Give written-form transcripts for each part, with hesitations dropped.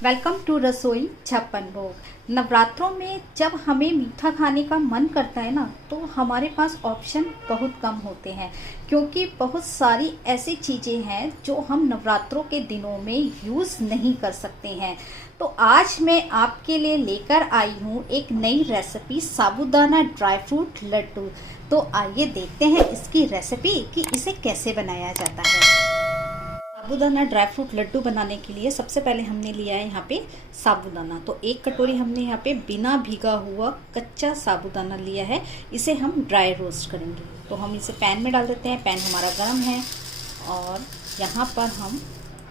Welcome to रसोई छप्पन भोग। नवरात्रों में जब हमें मीठा खाने का मन करता है ना, तो हमारे पास ऑप्शन बहुत कम होते हैं, क्योंकि बहुत सारी ऐसी चीज़ें हैं जो हम नवरात्रों के दिनों में यूज़ नहीं कर सकते हैं। तो आज मैं आपके लिए लेकर आई हूँ एक नई रेसिपी, साबूदाना ड्राई फ्रूट लड्डू। तो आइए देखते हैं इसकी रेसिपी कि इसे कैसे बनाया जाता है। साबूदाना ड्राई फ्रूट लड्डू बनाने के लिए सबसे पहले हमने लिया है यहाँ पे साबूदाना। तो एक कटोरी हमने यहाँ पे बिना भीगा हुआ कच्चा साबूदाना लिया है। इसे हम ड्राई रोस्ट करेंगे। तो हम इसे पैन में डाल देते हैं। पैन हमारा गर्म है और यहाँ पर हम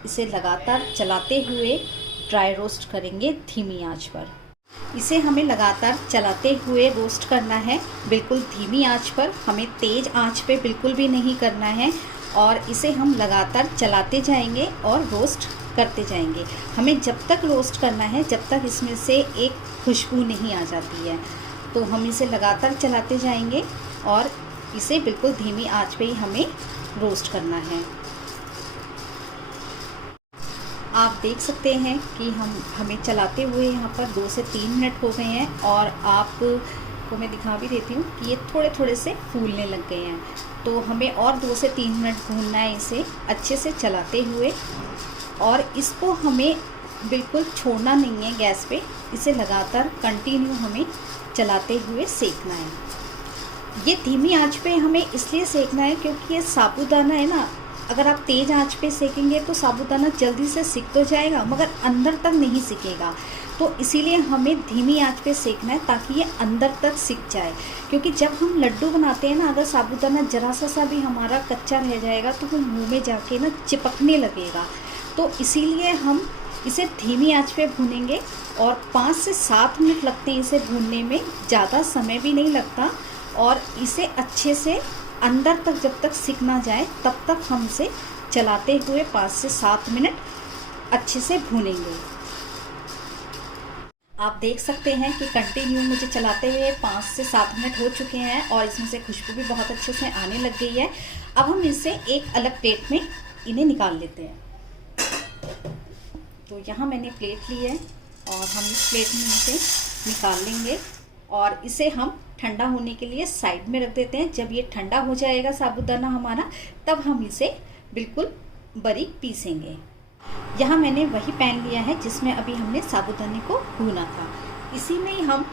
इसे लगातार चलाते हुए ड्राई रोस्ट करेंगे धीमी आंच पर। इसे हमें लगातार चलाते हुए रोस्ट करना है, बिल्कुल धीमी आंच पर। हमें तेज़ आंच पे बिल्कुल भी नहीं करना है और इसे हम लगातार चलाते जाएंगे और रोस्ट करते जाएंगे। हमें जब तक रोस्ट करना है जब तक इसमें से एक खुशबू नहीं आ जाती है। तो हम इसे लगातार चलाते जाएंगे और इसे बिल्कुल धीमी आंच पे ही हमें रोस्ट करना है। आप देख सकते हैं कि हमें चलाते हुए यहाँ पर 2 से 3 मिनट हो गए हैं और आपको मैं दिखा भी देती हूँ कि ये थोड़े थोड़े से फूलने लग गए हैं। तो हमें और 2 से 3 मिनट भूनना है इसे अच्छे से चलाते हुए, और इसको हमें बिल्कुल छोड़ना नहीं है गैस पे। इसे लगातार कंटिन्यू हमें चलाते हुए सेकना है। ये धीमी आंच पे हमें इसलिए सेकना है क्योंकि ये साबूदाना है ना, अगर आप तेज़ आंच पे सेकेंगे तो साबूदाना जल्दी से सिक तो जाएगा मगर अंदर तक नहीं सिकेगा। तो इसीलिए हमें धीमी आंच पे सेकना है ताकि ये अंदर तक सिक जाए। क्योंकि जब हम लड्डू बनाते हैं ना, अगर साबूदाना जरा सा भी हमारा कच्चा रह जाएगा तो वो मुंह में जाके ना चिपकने लगेगा। तो इसीलिए हम इसे धीमी आंच पे भूनेंगे और 5 से 7 मिनट लगते हैं इसे भूनने में, ज़्यादा समय भी नहीं लगता। और इसे अच्छे से अंदर तक जब तक सिक ना जाए तब तक हम इसे चलाते हुए 5 से 7 मिनट अच्छे से भूनेंगे। आप देख सकते हैं कि कंटिन्यू मुझे चलाते हुए 5 से 7 मिनट हो चुके हैं और इसमें से खुशबू भी बहुत अच्छे से आने लग गई है। अब हम इसे एक अलग प्लेट में इन्हें निकाल लेते हैं। तो यहाँ मैंने प्लेट ली है और हम इस प्लेट में इसे निकाल लेंगे और इसे हम ठंडा होने के लिए साइड में रख देते हैं। जब ये ठंडा हो जाएगा साबूदाना हमारा, तब हम इसे बिल्कुल बारीक पीसेंगे। यहाँ मैंने वही पैन लिया है जिसमें अभी हमने साबूदाने को भूना था। इसी में ही हम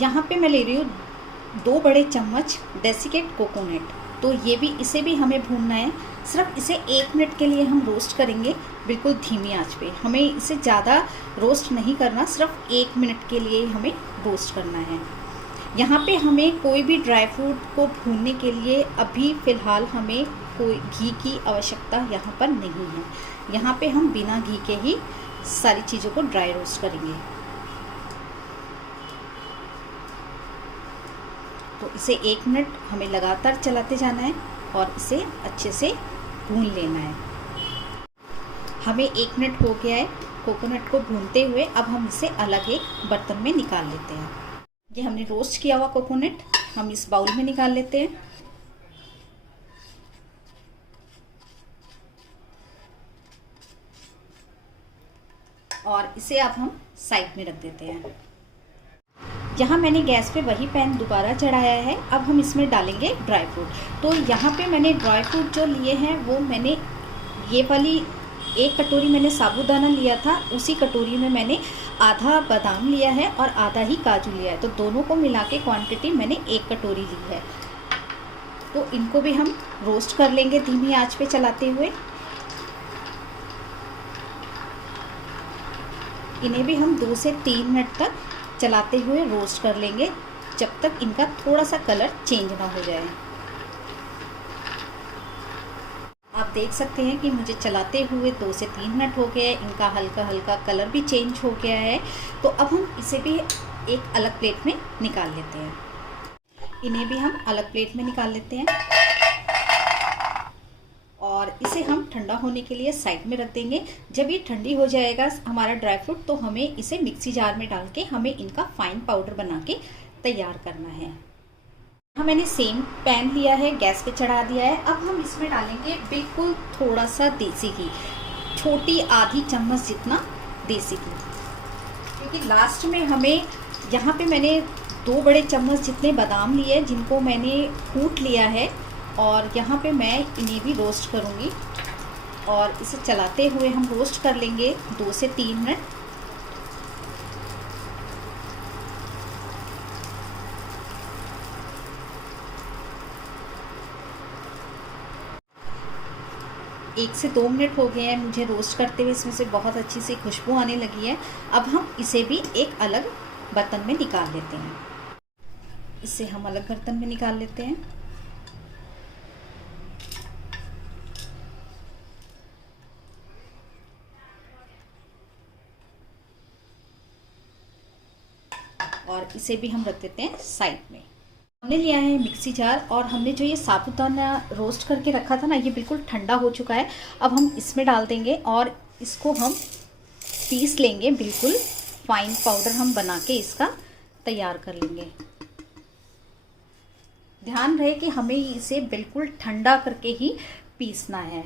यहाँ पे मैं ले रही हूँ 2 बड़े चम्मच डेसिकेट कोकोनट। तो ये भी इसे भी हमें भूनना है। सिर्फ इसे 1 मिनट के लिए हम रोस्ट करेंगे बिल्कुल धीमी आंच पे। हमें इसे ज़्यादा रोस्ट नहीं करना, सिर्फ 1 मिनट के लिए हमें रोस्ट करना है। यहाँ पे हमें कोई भी ड्राई फ्रूट को भूनने के लिए अभी फ़िलहाल हमें कोई घी की आवश्यकता यहाँ पर नहीं है। यहाँ पे हम बिना घी के ही सारी चीज़ों को ड्राई रोस्ट करेंगे। तो इसे 1 मिनट हमें लगातार चलाते जाना है और इसे अच्छे से भून लेना है। हमें 1 मिनट हो गया है कोकोनट को भूनते हुए। अब हम इसे अलग एक बर्तन में निकाल लेते हैं। ये हमने रोस्ट किया हुआ कोकोनट हम इस बाउल में निकाल लेते हैं। और इसे अब हम साइड में रख देते हैं। यहाँ मैंने गैस पे वही पैन दोबारा चढ़ाया है। अब हम इसमें डालेंगे ड्राई फ्रूट। तो यहाँ पे मैंने ड्राई फ्रूट जो लिए हैं वो मैंने ये वाली 1 कटोरी मैंने साबूदाना लिया था, उसी कटोरी में मैंने आधा बादाम लिया है और आधा ही काजू लिया है। तो दोनों को मिला के क्वान्टिटी मैंने 1 कटोरी ली है। तो इनको भी हम रोस्ट कर लेंगे धीमी आंच पे चलाते हुए। इन्हें भी हम 2 से 3 मिनट तक चलाते हुए रोस्ट कर लेंगे जब तक इनका थोड़ा सा कलर चेंज ना हो जाए। आप देख सकते हैं कि मुझे चलाते हुए 2 से 3 मिनट हो गए। इनका हल्का हल्का कलर भी चेंज हो गया है। तो अब हम इसे भी एक अलग प्लेट में निकाल लेते हैं। इन्हें भी हम अलग प्लेट में निकाल लेते हैं और इसे हम ठंडा होने के लिए साइड में रख देंगे। जब ये ठंडी हो जाएगा हमारा ड्राई फ्रूट, तो हमें इसे मिक्सी जार में डाल के हमें इनका फाइन पाउडर बना के तैयार करना है। यहाँ मैंने सेम पैन लिया है, गैस पे चढ़ा दिया है। अब हम इसमें डालेंगे बिल्कुल थोड़ा सा देसी घी, छोटी आधी चम्मच जितना देसी घी, क्योंकि लास्ट में हमें यहाँ पे मैंने 2 बड़े चम्मच जितने बादाम लिए जिनको मैंने कूट लिया है, और यहाँ पे मैं इन्हें भी रोस्ट करूँगी और इसे चलाते हुए हम रोस्ट कर लेंगे 2 से 3 मिनट। एक से 2 मिनट हो गए हैं मुझे रोस्ट करते हुए, इसमें से बहुत अच्छी सी खुशबू आने लगी है। अब हम इसे भी एक अलग बर्तन में निकाल लेते हैं। इसे हम अलग बर्तन में निकाल लेते हैं। और इसे भी हम रख देते हैं साइड में। हमने लिया है मिक्सी जार, और हमने जो ये साबूदाना रोस्ट करके रखा था ना, ये बिल्कुल ठंडा हो चुका है। अब हम इसमें डाल देंगे और इसको हम पीस लेंगे, बिल्कुल फाइन पाउडर हम बना के इसका तैयार कर लेंगे। ध्यान रहे कि हमें इसे बिल्कुल ठंडा करके ही पीसना है।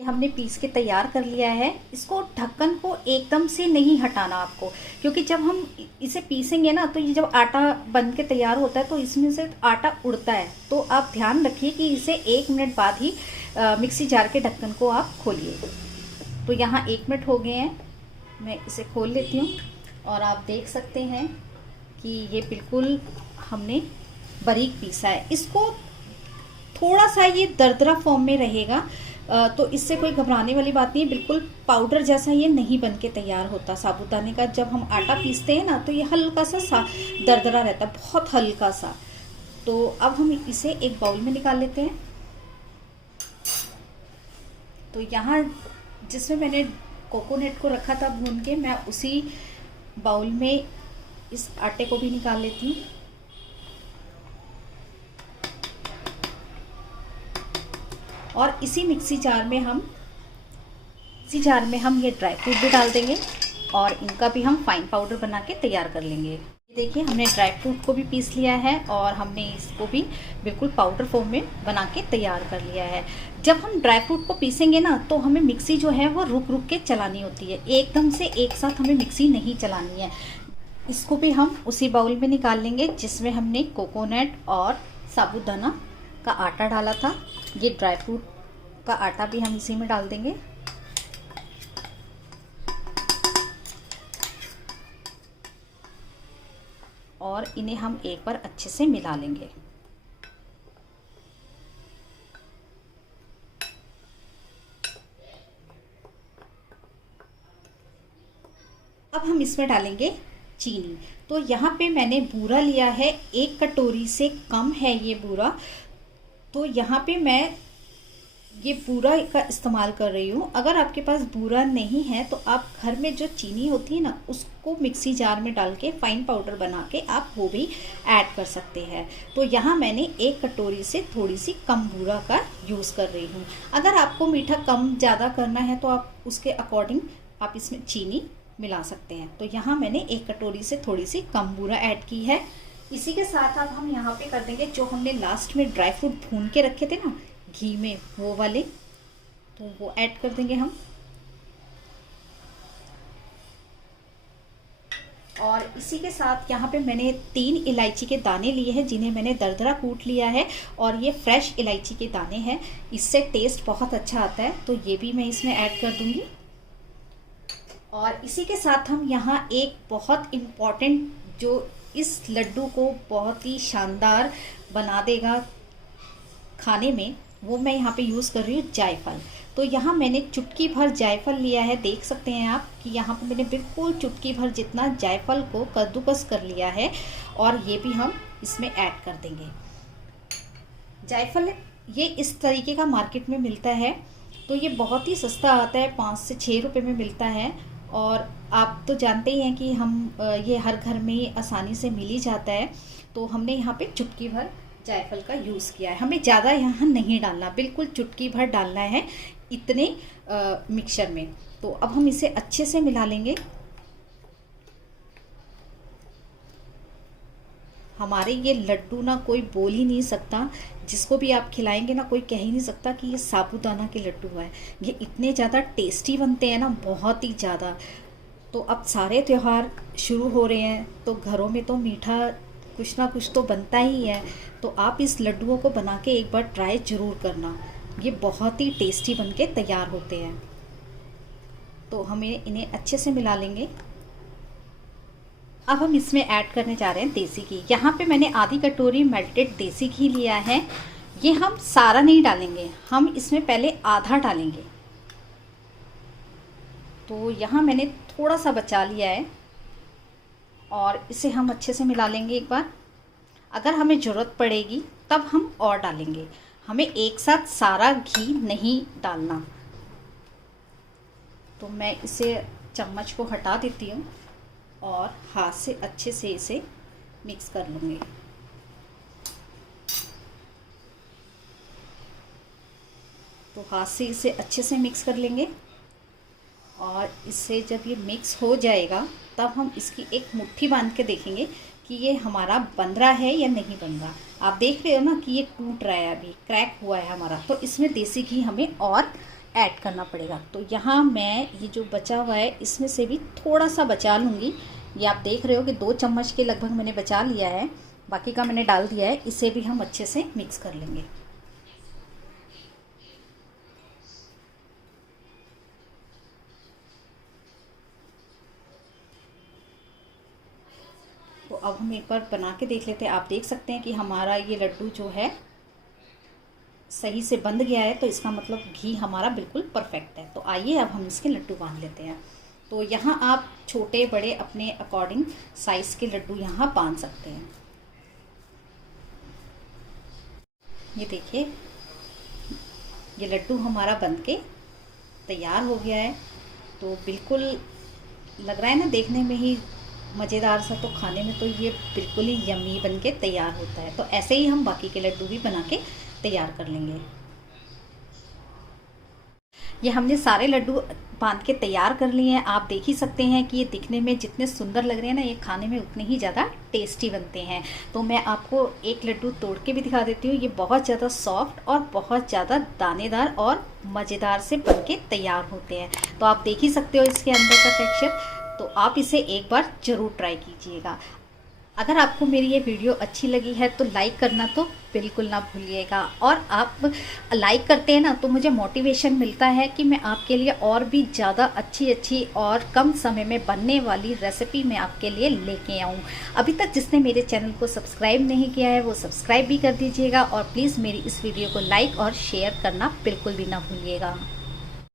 ये हमने पीस के तैयार कर लिया है। इसको ढक्कन को एकदम से नहीं हटाना आपको, क्योंकि जब हम इसे पीसेंगे ना, तो ये जब आटा बन के तैयार होता है तो इसमें से आटा उड़ता है। तो आप ध्यान रखिए कि इसे 1 मिनट बाद ही मिक्सी जार के ढक्कन को आप खोलिए। तो यहाँ 1 मिनट हो गए हैं, मैं इसे खोल लेती हूँ और आप देख सकते हैं कि ये बिल्कुल हमने बारीक पीसा है। इसको थोड़ा सा ये दरदरा फॉर्म में रहेगा, तो इससे कोई घबराने वाली बात नहीं है। बिल्कुल पाउडर जैसा ये नहीं बन के तैयार होता साबूदाने का। जब हम आटा पीसते हैं ना, तो ये हल्का सा दरदरा रहता है, बहुत हल्का सा। तो अब हम इसे एक बाउल में निकाल लेते हैं। तो यहाँ जिसमें मैंने कोकोनट को रखा था भून के, मैं उसी बाउल में इस आटे को भी निकाल लेती हूँ। और इसी मिक्सी जार में हम ये ड्राई फ्रूट भी डाल देंगे और इनका भी हम फाइन पाउडर बना के तैयार कर लेंगे। ये देखिए, हमने ड्राई फ्रूट को भी पीस लिया है और हमने इसको भी बिल्कुल पाउडर फॉर्म में बना के तैयार कर लिया है। जब हम ड्राई फ्रूट को पीसेंगे ना, तो हमें मिक्सी जो है वो रुक रुक के चलानी होती है, एकदम से एक साथ हमें मिक्सी नहीं चलानी है। इसको भी हम उसी बाउल में निकाल लेंगे जिसमें हमने कोकोनट और साबूदाना का आटा डाला था। ये ड्राई फ्रूट का आटा भी हम इसी में डाल देंगे। और इन्हें हम एक बार अच्छे से मिला लेंगे। अब हम इसमें डालेंगे चीनी। तो यहाँ पे मैंने बूरा लिया है, 1 कटोरी से कम है ये बूरा। तो यहाँ पे मैं ये बूरा का इस्तेमाल कर रही हूँ। अगर आपके पास बूरा नहीं है तो आप घर में जो चीनी होती है ना, उसको मिक्सी जार में डाल के फाइन पाउडर बना के आप वो भी ऐड कर सकते हैं। तो यहाँ मैंने 1 कटोरी से थोड़ी सी कम बूरा का यूज़ कर रही हूँ। अगर आपको मीठा कम ज़्यादा करना है तो आप उसके अकॉर्डिंग आप इसमें चीनी मिला सकते हैं। तो यहाँ मैंने 1 कटोरी से थोड़ी सी कम बूरा ऐड की है। इसी के साथ अब हम यहाँ पे कर देंगे जो हमने लास्ट में ड्राई फ्रूट भून के रखे थे ना घी में, वो वाले, तो वो ऐड कर देंगे हम। और इसी के साथ यहाँ पे मैंने 3 इलायची के दाने लिए हैं जिन्हें मैंने दरदरा कूट लिया है, और ये फ्रेश इलायची के दाने हैं। इससे टेस्ट बहुत अच्छा आता है, तो ये भी मैं इसमें ऐड कर दूंगी। और इसी के साथ हम यहाँ एक बहुत इम्पॉर्टेंट, जो इस लड्डू को बहुत ही शानदार बना देगा खाने में, वो मैं यहाँ पे यूज़ कर रही हूँ जायफल। तो यहाँ मैंने चुटकी भर जायफल लिया है। देख सकते हैं आप कि यहाँ पे मैंने बिल्कुल चुटकी भर जितना जायफल को कद्दूकस कर लिया है, और ये भी हम इसमें ऐड कर देंगे। जायफल ये इस तरीके का मार्केट में मिलता है, तो ये बहुत ही सस्ता आता है, 5 से 6 रुपये में मिलता है। और आप तो जानते ही हैं कि हम ये हर घर में आसानी से मिल ही जाता है। तो हमने यहाँ पे चुटकी भर जायफल का यूज़ किया है। हमें ज़्यादा यहाँ नहीं डालना, बिल्कुल चुटकी भर डालना है इतने मिक्सचर में। तो अब हम इसे अच्छे से मिला लेंगे। हमारे ये लड्डू ना कोई बोल ही नहीं सकता जिसको भी आप खिलाएंगे ना, कोई कह ही नहीं सकता कि ये साबूदाना के लड्डू है। ये इतने ज़्यादा टेस्टी बनते हैं ना, बहुत ही ज़्यादा। तो अब सारे त्यौहार शुरू हो रहे हैं, तो घरों में तो मीठा कुछ ना कुछ तो बनता ही है। तो आप इस लड्डुओं को बना के एक बार ट्राई ज़रूर करना। ये बहुत ही टेस्टी बनके तैयार होते हैं। तो हमें इन्हें अच्छे से मिला लेंगे। अब हम इसमें ऐड करने जा रहे हैं देसी घी। यहाँ पे मैंने आधी कटोरी मेल्टेड देसी घी लिया है। ये हम सारा नहीं डालेंगे, हम इसमें पहले आधा डालेंगे। तो यहाँ मैंने थोड़ा सा बचा लिया है और इसे हम अच्छे से मिला लेंगे एक बार। अगर हमें ज़रूरत पड़ेगी तब हम और डालेंगे, हमें एक साथ सारा घी नहीं डालना। तो मैं इसे चम्मच को हटा देती हूँ और हाथ से अच्छे से इसे मिक्स कर लूँगी। तो हाथ से इसे अच्छे से मिक्स कर लेंगे और इससे जब ये मिक्स हो जाएगा तब हम इसकी एक मुट्ठी बांध के देखेंगे कि ये हमारा बन रहा है या नहीं बन रहा। आप देख रहे हो ना कि ये टूट रहा है, अभी क्रैक हुआ है हमारा। तो इसमें देसी घी हमें और ऐड करना पड़ेगा। तो यहाँ मैं ये जो बचा हुआ है इसमें से भी थोड़ा सा बचा लूँगी। ये आप देख रहे हो कि 2 चम्मच के लगभग मैंने बचा लिया है, बाकी का मैंने डाल दिया है। इसे भी हम अच्छे से मिक्स कर लेंगे। तो अब हम एक बार बना के देख लेते हैं। आप देख सकते हैं कि हमारा ये लड्डू जो है सही से बंध गया है, तो इसका मतलब घी हमारा बिल्कुल परफेक्ट है। तो आइए अब हम इसके लड्डू बांध लेते हैं। तो यहाँ आप छोटे बड़े अपने अकॉर्डिंग साइज़ के लड्डू यहाँ बांध सकते हैं। ये देखिए, ये लड्डू हमारा बन के तैयार हो गया है। तो बिल्कुल लग रहा है ना देखने में ही मज़ेदार सा, तो खाने में तो ये बिल्कुल ही यम्मी बन के तैयार होता है। तो ऐसे ही हम बाकी के लड्डू भी बना के तैयार कर लेंगे। ये हमने सारे लड्डू बांध के तैयार कर लिए हैं। आप देख ही सकते हैं कि ये दिखने में जितने सुंदर लग रहे हैं ना, ये खाने में उतने ही ज़्यादा टेस्टी बनते हैं। तो मैं आपको एक लड्डू तोड़ के भी दिखा देती हूँ। ये बहुत ज़्यादा सॉफ्ट और बहुत ज़्यादा दानेदार और मज़ेदार से बन के तैयार होते हैं। तो आप देख ही सकते हो इसके अंदर का टेक्स्चर। तो आप इसे एक बार ज़रूर ट्राई कीजिएगा। अगर आपको मेरी ये वीडियो अच्छी लगी है तो लाइक करना तो बिल्कुल ना भूलिएगा। और आप लाइक करते हैं ना तो मुझे मोटिवेशन मिलता है कि मैं आपके लिए और भी ज़्यादा अच्छी और कम समय में बनने वाली रेसिपी मैं आपके लिए लेके आऊँ। अभी तक जिसने मेरे चैनल को सब्सक्राइब नहीं किया है वो सब्सक्राइब भी कर दीजिएगा। और प्लीज़ मेरी इस वीडियो को लाइक और शेयर करना बिल्कुल भी ना भूलिएगा।